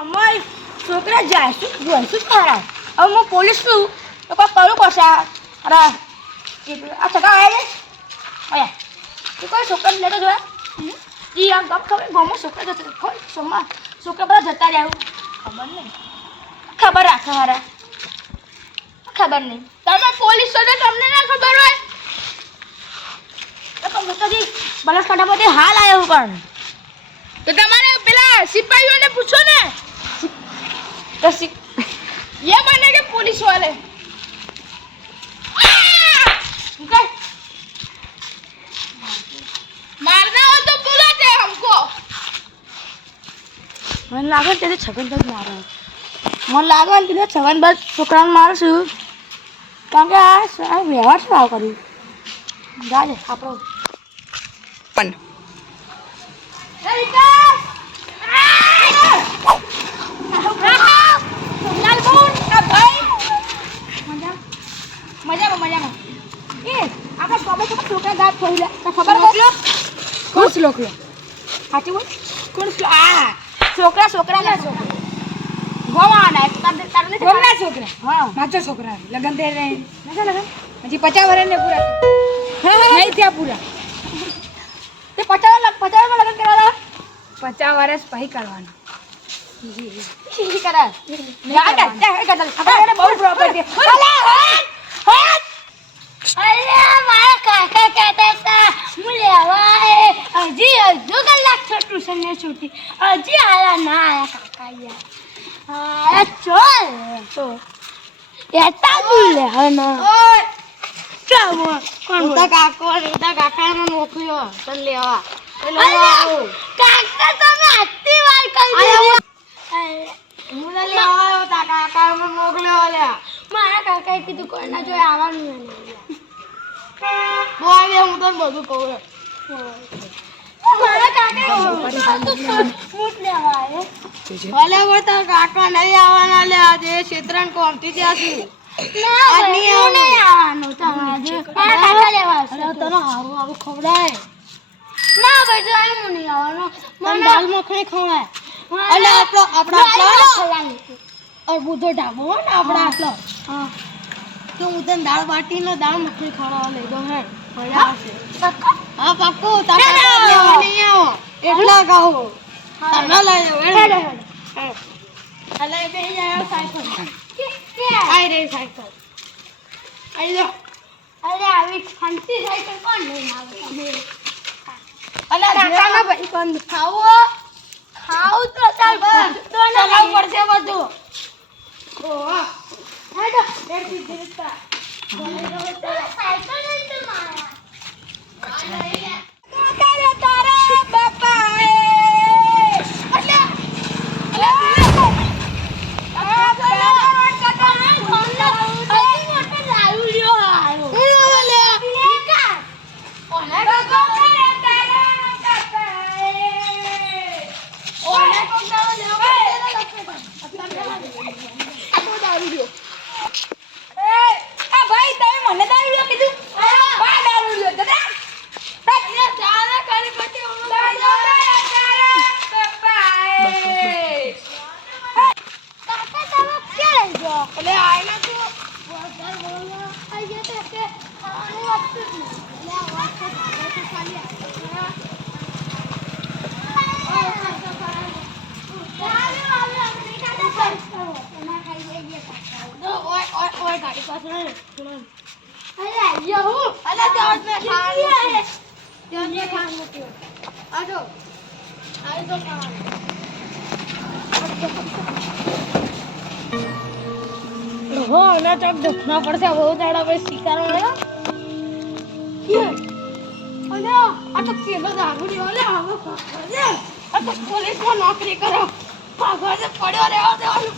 અમારી છોકરા જાય શું જોઈશું ખરા હવે હું પોલીસ છું તો કોઈ કરવું પડશે અરે, આ છોકરા આવ્યા છે? આયા. તું કોઈ છોકરા લેતો જોયા? એ આમ ગમ ખબર, ગામમાં છોકરા જતા ખબર? સોમમાં છોકરા બધા જતા રહ્યા ખબર નહીં. ખબર રાખે હારા ખબર નહીં. તમે પોલીસ છો તો તમને ના ખબર હોય? તો તમે તો બનાસકાંઠામાંથી હાલ આવ્યો પણ. તો તમારે પેલા સિપાહીઓને પૂછો ને. તો શી ये बने के पुलिस वाले કઈ मारना हो तो बुलाते हमको મને લાગે ને તેથી છગન બસ મારે મને લાગે ને તેને છગન બસ છોકરાને મારું છું કારણ કે આ સ- આ વ્યવહાર શું આવું કર્યું જાજે આપણો પણ આપણે ખબર છોકરા ગાયબ થઈ ગયા ખબર મોકલો કોણ શ્લોકલો સાચું બોલ કોણ આ છોકરા છોકરા ના છોકરા ગોવાના તારે તારે છોકરા હા માચો છોકરા લગન રહે નથી લગન હજી પચાસ વર્ષ ને પૂરા નહીં થયા પૂરા તે પચાસ લાખ પચાસમાં લગન કરાવવા પચાસ વર્ષ પછી કરવાનું કરાવે આપણે બહુ પ્રોબ્લેમ હું હજી અડધો કલાક થયો ટ્યુશન ને છૂટી હજી આયા ના આયા કાકા યાર. ચોલ. તો એતા દૂર હન ચાવો કોણ બોલ? કાકો રીતા કાકા નો મોકલ્યો તને લેવા. કાકા તમે આટલી વાર કરી. હું લેવા આવ્યો તા કાકા ને મોકલ્યો અલ્યા. મારા કાકાએ કીધું કોઈના જોઈ આવવાનું નહીં. બોલ હું તને બધું કહું ભલે હોય તારા કાકા નહીં આવવાના લે આજે ક્ષેત્રણ કોમતી ત્યાં છું? ના આ ભાઈ, નહીં તો હું તને દાળ બાટીને દાળ મખણી ખાવા લઈ જાઉં હે? મજા આવશે હા પાક્કું. તમે નહીં આવો એટલા કહું તમે લઈ હેડ. હેડો. બે જાય સાયકલ. આઈ રહી સાયકલ. આઈ લો. અરે આવી ફંટી સાયકલ કોણ લઈને આવે ખાવું કાકાના ભાઈ કોણ ખાવો? ખાવું તો ચાલ તો ના પડશે બધું. ઓહો. હેડો હેડ સીધી રીતના. સાયકલ લઈને તો મારા અલે આય ના તું જો ઓય ઓય ઓય ગાડી પાસે નહીં સુનો અલે ત્યાં જ મેં ખાવાનું ત્યાં જ મેં ખાવાનું મૂક્યું. આજો આજો તો ખાવાનું હો ના ચોક દુખના પડશે બહુ દાડા પછી શિકાર મળ્યો અને આ તો પેલો દારૂ રહ્યો લે, હવે ભાગવા આ તો પોલીસમાં નોકરી કરો. ભાગવા પડ્યો રહેવા દેવાનું.